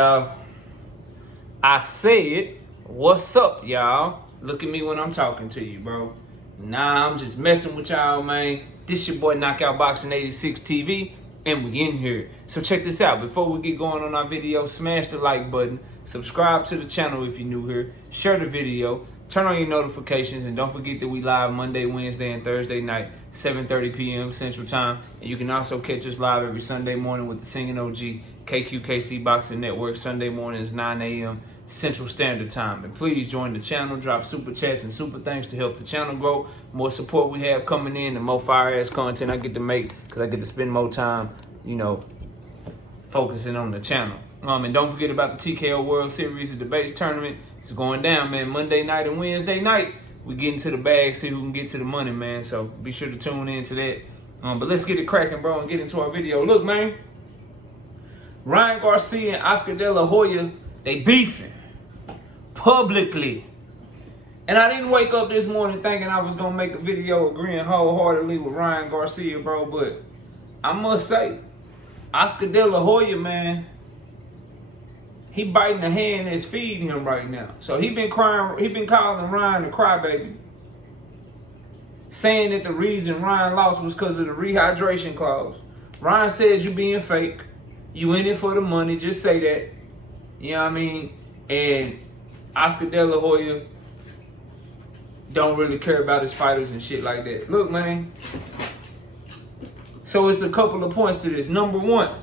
y'all. I said, what's up, y'all? Look at me when I'm talking to you, bro. Nah, I'm just messing with y'all, man. This your boy Knockout Boxing 86 TV, and we in here. So check this out. Before we get going on our video, smash the like button, subscribe to the channel if you're new here, share the video, turn on your notifications, and don't forget that we live Monday, Wednesday, and Thursday night, 7:30 p.m. Central Time. And you can also catch us live every Sunday morning with the Singing OG KQKC Boxing Network, Sunday mornings, 9 a.m. Central Standard Time. And please join the channel, drop super chats and super thanks to help the channel grow. More support we have coming in, the more fire ass content I get to make, because I get to spend more time, focusing on the channel. And don't forget about the TKO World Series of Debates Tournament. It's going down, man. Monday night and Wednesday night, we get into the bag, see who can get to the money, man. So be sure to tune in to that. But let's get it cracking, bro, and get into our video. Look, man, Ryan Garcia and Oscar De La Hoya, they beefing publicly. And I didn't wake up this morning thinking I was going to make a video agreeing wholeheartedly with Ryan Garcia, bro. But I must say, Oscar De La Hoya, man, he biting the hand that's feeding him right now. So he been calling Ryan a crybaby, saying that the reason Ryan lost was because of the rehydration clause. Ryan says you being fake. You in it for the money. Just say that. You know what I mean? And Oscar De La Hoya don't really care about his fighters and shit like that. Look, man. So it's a couple of points to this. Number one,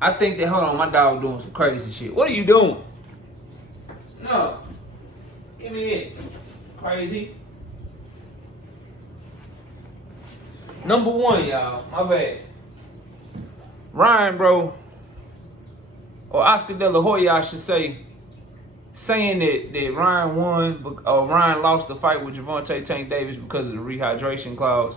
I think that, hold on, my dog doing some crazy shit. What are you doing? No. Give me it. Crazy. Number one, y'all. My bad. Ryan, bro, or Oscar De La Hoya, I should say, saying that Ryan won, or Ryan lost the fight with Gervonta Tank Davis because of the rehydration clause.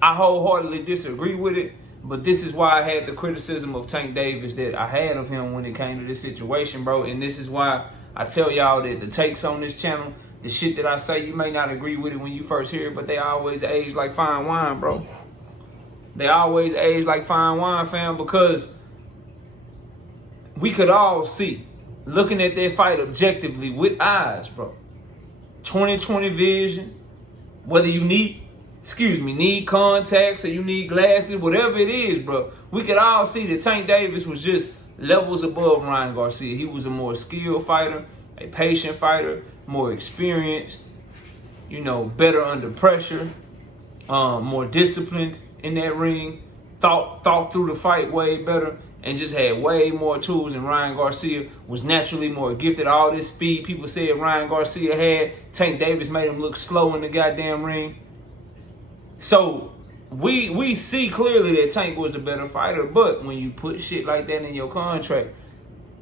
I wholeheartedly disagree with it, but this is why I had the criticism of Tank Davis that I had of him when it came to this situation, bro. And this is why I tell y'all that the takes on this channel, the shit that I say, you may not agree with it when you first hear it, but they always age like fine wine, bro. They always age like fine wine, fam, because we could all see, looking at their fight objectively with eyes, bro. 20/20 vision, whether you need contacts or you need glasses, whatever it is, bro. We could all see that Tank Davis was just levels above Ryan Garcia. He was a more skilled fighter, a patient fighter, more experienced, better under pressure, more disciplined in that ring, thought through the fight way better, and just had way more tools than Ryan Garcia. Was naturally more gifted. All this speed people said Ryan Garcia had, Tank Davis made him look slow in the goddamn ring. So we see clearly that Tank was the better fighter, but when you put shit like that in your contract,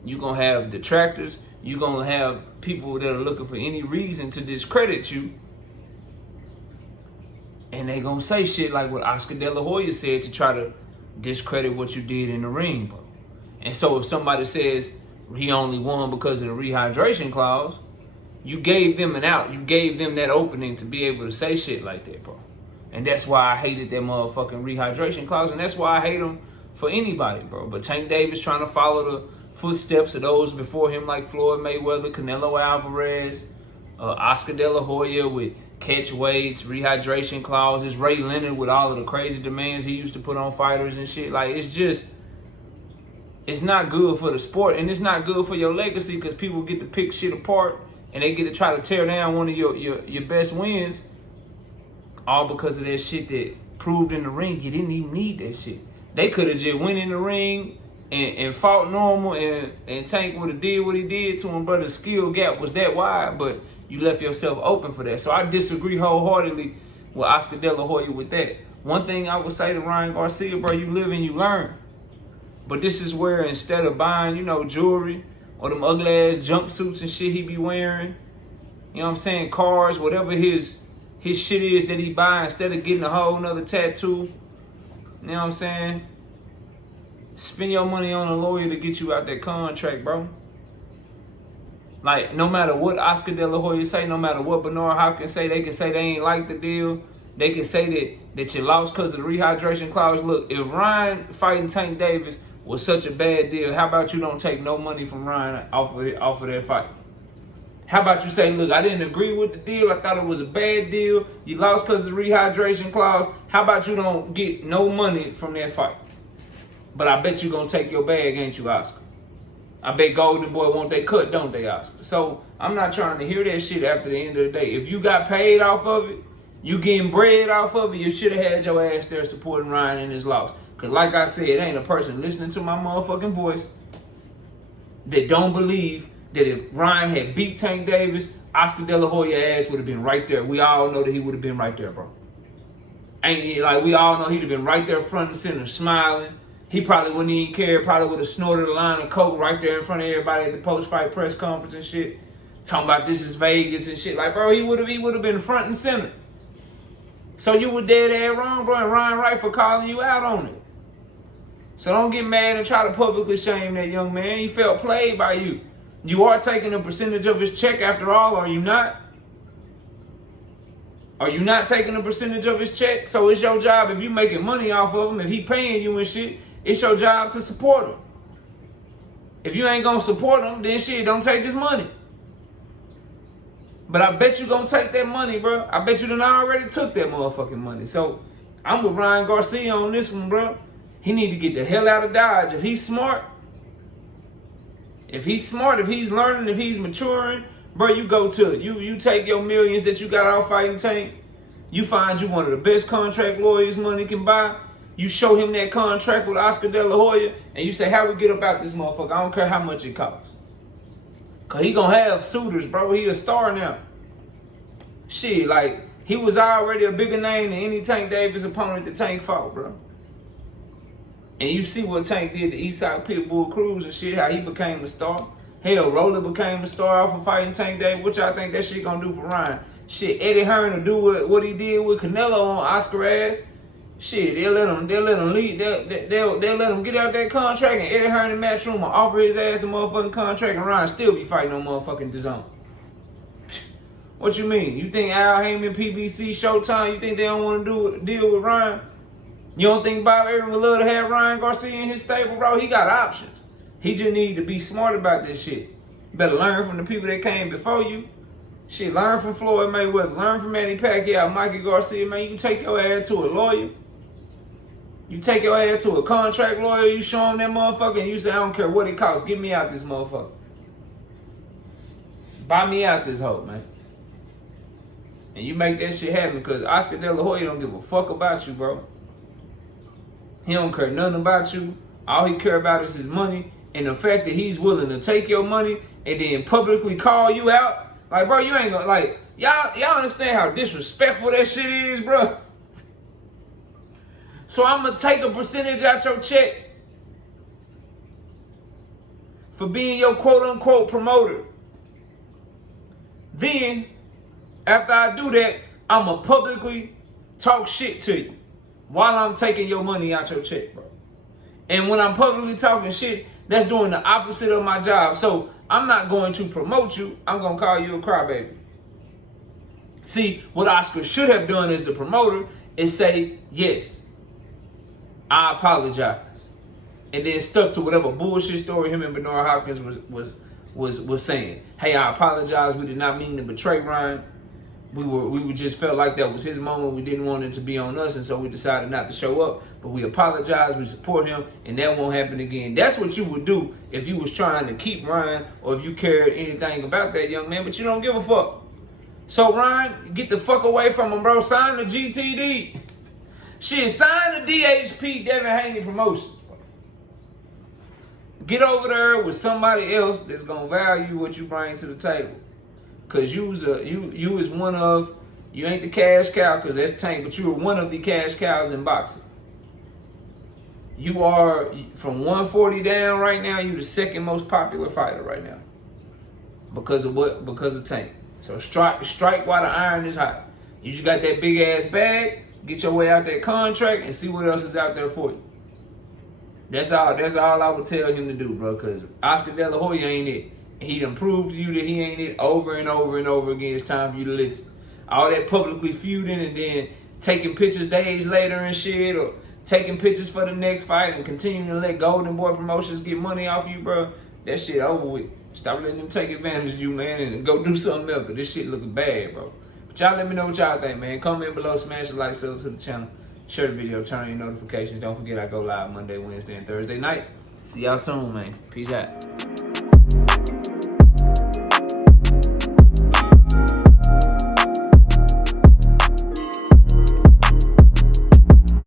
you're going to have detractors. You're going to have people that are looking for any reason to discredit you. And they going to say shit like what Oscar De La Hoya said to try to discredit what you did in the ring, bro. And so if somebody says he only won because of the rehydration clause, you gave them an out. You gave them that opening to be able to say shit like that, bro. And that's why I hated that motherfucking rehydration clause. And that's why I hate him for anybody, bro. But Tank Davis trying to follow the footsteps of those before him like Floyd Mayweather, Canelo Alvarez, Oscar De La Hoya with catch weights, rehydration clauses, Ray Leonard with all of the crazy demands he used to put on fighters and shit. Like, it's not good for the sport, and it's not good for your legacy, because people get to pick shit apart and they get to try to tear down one of your best wins, all because of that shit that proved in the ring you didn't even need that shit. They could have just went in the ring and fought normal, and Tank would have did what he did to him, but the skill gap was that wide, but you left yourself open for that. So I disagree wholeheartedly with Oscar De La Hoya with that. One thing I would say to Ryan Garcia, bro, you live and you learn. But this is where instead of buying, jewelry or them ugly ass jumpsuits and shit he be wearing, cars, whatever his shit is that he buy, instead of getting a whole nother tattoo, spend your money on a lawyer to get you out that contract, bro. Like, no matter what Oscar De La Hoya say, no matter what Bernard Hopkins say, they can say they ain't like the deal. They can say that you lost because of the rehydration clause. Look, if Ryan fighting Tank Davis was such a bad deal, how about you don't take no money from Ryan off of that fight? How about you say, look, I didn't agree with the deal. I thought it was a bad deal. You lost because of the rehydration clause. How about you don't get no money from that fight? But I bet you going to take your bag, ain't you, Oscar? I bet Golden Boy want they cut, don't they, Oscar? So I'm not trying to hear that shit after the end of the day. If you got paid off of it, you getting bread off of it, you should have had your ass there supporting Ryan in his loss. Because like I said, ain't a person listening to my motherfucking voice that don't believe that if Ryan had beat Tank Davis, Oscar De La Hoya ass would have been right there. We all know that he would have been right there, bro. Ain't like we all know he'd have been right there front and center smiling. He probably wouldn't even care, probably would have snorted a line of coke right there in front of everybody at the post-fight press conference and shit. Talking about this is Vegas and shit. Like, bro, he would have been front and center. So you were dead ass wrong, bro, and Ryan right for calling you out on it. So don't get mad and try to publicly shame that young man. He felt played by you. You are taking a percentage of his check after all, are you not? Are you not taking a percentage of his check? So it's your job, if you making money off of him, if he paying you and shit, it's your job to support him. If you ain't gonna support him, then shit, don't take his money. But I bet you gonna take that money, bro. I bet you done already took that motherfucking money. So I'm with Ryan Garcia on this one, bro. He need to get the hell out of Dodge. If he's smart, if he's learning, if he's maturing, bro, you go to it. You take your millions that you got out fighting Tank. You find you one of the best contract lawyers money can buy. You show him that contract with Oscar De La Hoya, and you say, how we get about this motherfucker? I don't care how much it costs. Because he going to have suitors, bro. He a star now. Shit, like, he was already a bigger name than any Tank Davis opponent that Tank fought, bro. And you see what Tank did to Eastside Pitbull Cruz and shit, how he became a star. Hell, Roller became a star off of fighting Tank Davis, which I think that shit gonna do for Ryan. Shit, Eddie Hearn will do what he did with Canelo on Oscar ass. Shit, they'll let him lead. They'll let him get out that contract, and Eddie Hearn in the matchroom will offer his ass a motherfucking contract, and Ryan still be fighting on motherfucking DAZN. What you mean? You think Al Heyman, PBC, Showtime, you think they don't want to deal with Ryan? You don't think Bob Arum would love to have Ryan Garcia in his stable, bro? He got options. He just need to be smart about this shit. You better learn from the people that came before you. Shit, learn from Floyd Mayweather. Learn from Manny Pacquiao, Mikey Garcia, man. You can take your ass to a lawyer. You take your ass to a contract lawyer, you show him that motherfucker, and you say, I don't care what it costs. Get me out this motherfucker. Buy me out this hoe, man. And you make that shit happen, because Oscar De La Hoya don't give a fuck about you, bro. He don't care nothing about you. All he care about is his money. And the fact that he's willing to take your money and then publicly call you out. Like, bro, you ain't gonna, like, y'all understand how disrespectful that shit is, bro? So I'm gonna take a percentage out your check for being your quote-unquote promoter. Then, after I do that, I'm gonna publicly talk shit to you while I'm taking your money out your check, bro. And when I'm publicly talking shit, that's doing the opposite of my job. So I'm not going to promote you. I'm going to call you a crybaby. See, what Oscar should have done as the promoter is say, yes, I apologize. And then stuck to whatever bullshit story him and Bernard Hopkins was saying. Hey, I apologize. We did not mean to betray Ryan. We just felt like that was his moment. We didn't want it to be on us, and so we decided not to show up. But we apologize, we support him, and that won't happen again. That's what you would do if you was trying to keep Ryan, or if you cared anything about that young man, but you don't give a fuck. So Ryan, get the fuck away from him, bro. Sign the GTD. Shit, sign the DHP Devin Haney promotion. Get over there with somebody else that's gonna value what you bring to the table. Cause you ain't the cash cow, cause that's Tank, but you were one of the cash cows in boxing. You are, from 140 down right now, you the second most popular fighter right now. Because of what? Because of Tank. So strike while the iron is hot. You just got that big ass bag, get your way out that contract, and see what else is out there for you. That's all I would tell him to do, bro, cause Oscar De La Hoya ain't it. He done proved to you that he ain't it over and over and over again. It's time for you to listen. All that publicly feuding and then taking pictures days later and shit, or taking pictures for the next fight and continuing to let Golden Boy Promotions get money off you, bro, that shit over with. Stop letting them take advantage of you, man, and go do something else, because this shit looking bad, bro. But y'all let me know what y'all think, man. Comment below, smash the like, sub to the channel, share the video, turn on your notifications. Don't forget I go live Monday, Wednesday, and Thursday night. See y'all soon, man. Peace out.